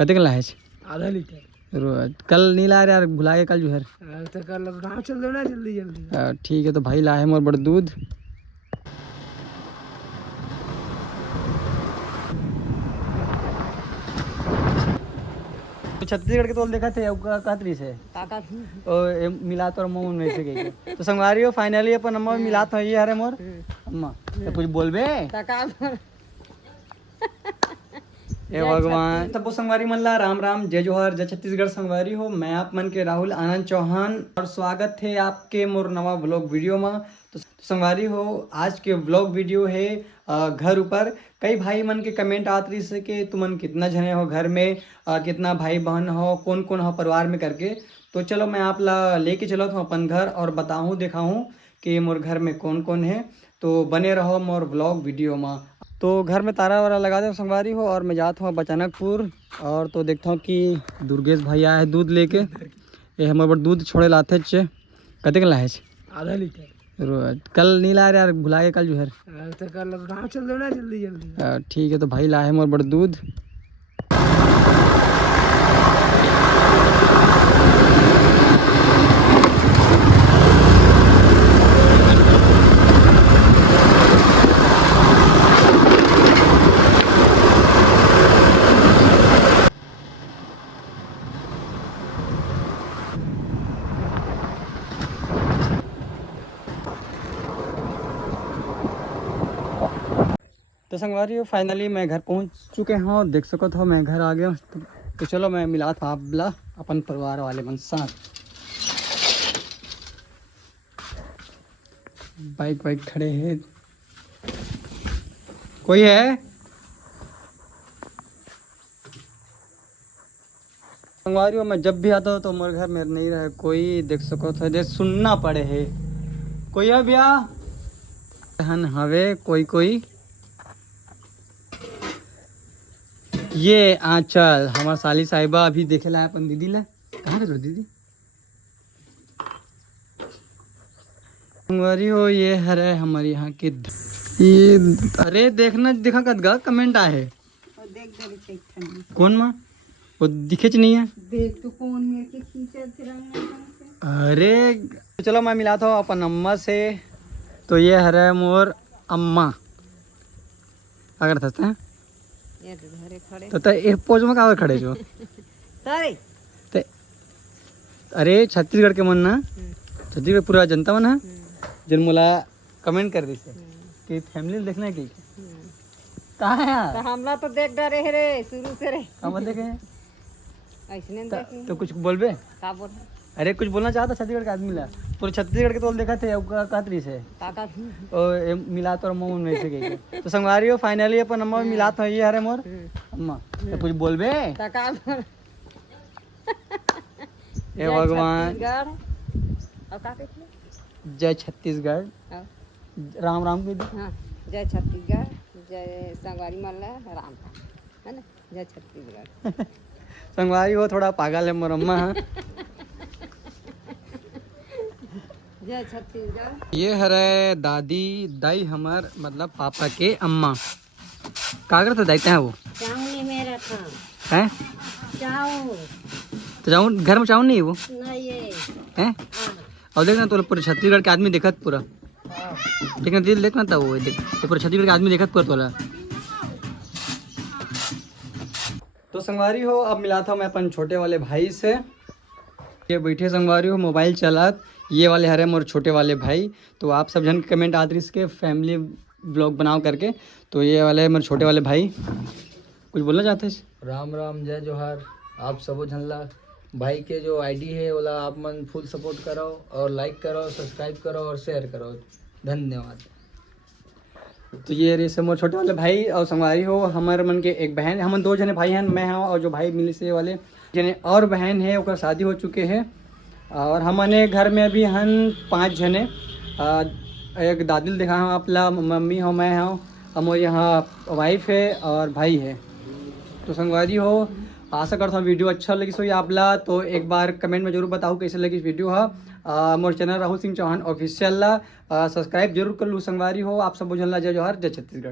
कते कला है आधा लीटर। कल नहीं ला रहे यार, भुला के कल जो है तो कल हाँ चल देना जल्दी जल्दी। ठीक है। तो भाई लाए मोर बड़ दूध। तो छत्तीसगढ़ के तोल देखा थे कहतरी से मिला तो मोम में से गई तो संगवारी हो फाइनली अपन अम्मा मिला तो ये हरे मोर अम्मा तो कुछ बोलबे ए भगवान। सबको संगवारी मन ला राम राम, जय जोहर, जय छत्तीसगढ़। संगवारी हो मैं आप मन के राहुल आनंद चौहान और स्वागत है आपके मोर नवा व्लॉग वीडियो में। तो संगवारी हो आज के व्लॉग वीडियो है घर ऊपर। कई भाई मन के कमेंट आत रही से कि तुमन कितना जने हो घर में, कितना भाई बहन हो, कौन कौन हो परिवार में करके। तो चलो मैं आप ला लेके चलो तो अपन घर और बताऊँ दिखाऊँ कि मोर घर में कौन कौन है। तो बने रहो मोर व्लॉग वीडियो में। तो घर में तारा वारा लगा दे संगवारी हो और मैं जाता हूँ बचानकपुर। और तो देखता हूँ कि दुर्गेश भाई आया है दूध लेके। ये हमारे बड़ दूध छोड़े लाते चे कते लाए आधा लीटर। कल नहीं ला रहे यार, भुला के कल जो है तो कल हाँ चल देना जल्दी जल्दी। ठीक है। तो भाई लाए मोर बड़ दूध। तो संगवारी हो फाइनली मैं घर पहुंच चुके हैं और देख सको तो मैं घर आ गया। तो चलो मैं मिला था आप ला अपन परिवार वाले मन साथ। बाइक वाइक खड़े हैं, कोई है संगवारी हो। मैं जब भी आता हूँ तो मेरे घर में नहीं रहे कोई, देख सको तो देख सुनना पड़े है कोई है भैया हन हवे कोई कोई। ये आंचल हमार साली साहिबा अभी देखे ला अपन दीदी ला। कहाँ रहो दीदी? संगवारी हो ये हरे हमारे यहाँ के ये। अरे देखना देखा कदगा कमेंट आए कौन माँ वो दिखे नहीं है देख तो कौन मेरे के खींचा। अरे तो चलो मैं मिला था अपन अम्मा से। तो ये हरे मोर अम्मा अगर थसते हैं तो एक पोज में कहाँ खड़े जो ते अरे छत्तीसगढ़ के मन ना छत्तीसगढ़ पूरा जनता मन है जिन मोला कमेंट कर रही से कि फैमिली देखना है कि कहाँ है यार। तो हमला तो देख डरे है रे शुरू से रे। हम देखे ऐसने देखे तो कुछ बोलबे का बोल। अरे कुछ बोलना चाहता छत्तीसगढ़ के आदमी ला पूरे छत्तीसगढ़ के तोल देखा थे कहतरी से मिला तो मोम में से गई तो संगवारी हो फाइनली अपन अम्मा मिला तो ये हरे मोर अम्मा तो कुछ बोलबे ए भगवान। जय छत्तीसगढ़ राम राम की जय छत्तीसगढ़, जय संगवारी मल्ला राम है ना। जय छत्तीसगढ़। संगवारी हो थोड़ा पागल है मोर अम्मा। जय छत्तीसगढ़। ये हरे दादी दाई हमार मतलब पापा के अम्मा का करते दाईते हैं वो चावल मेरा था हैं चावल तो जाऊँ घर में चावल नहीं है वो नहीं ये हैं। और देखना तो पूरे छत्तीसगढ़ के आदमी देखत पूरा देखना दिल देखना था वो देख तो पूरे छत्तीसगढ़ के आदमी देखत पूरा तोला। तो संगवारी हो अब मिला था मैं अपन छोटे वाले भाई से। ये बैठे संगवारी हो मोबाइल चलात ये वाले हरे मोर छोटे वाले भाई। तो आप सब जन कमेंट आते इसके फैमिली ब्लॉग बनाओ करके। तो ये वाले मेरे छोटे वाले भाई कुछ बोलना चाहते हैं? राम राम जय जोहर। आप सबो झनला भाई के जो आईडी है वाला आप मन फुल सपोर्ट करो और लाइक करो, सब्सक्राइब करो और शेयर करो। धन्यवाद। तो ये रे मोर छोटे वाले भाई और संगवारी हो हमारे मन के एक बहन, हम दो जने भाई हैं, मैं हूँ और जो भाई मिले से वाले जने और बहन है उसका शादी हो चुके हैं। और हमने घर में अभी हन 5 जने, एक दादिल देखा हूँ आपला, मम्मी हो, मैं हूँ, हमारे यहाँ वाइफ है और भाई है। तो संगवारी हो आशा करता हूँ वीडियो अच्छा लगी सो आपला। तो एक बार कमेंट में जरूर बताओ कैसे लगी वीडियो है। मोर चैनल राहुल सिंह चौहान ऑफिशियल ला सब्सक्राइब जरूर कर लूँ संगवारी हो। आप सब बुझल जय जोहर, जय छत्तीसगढ़।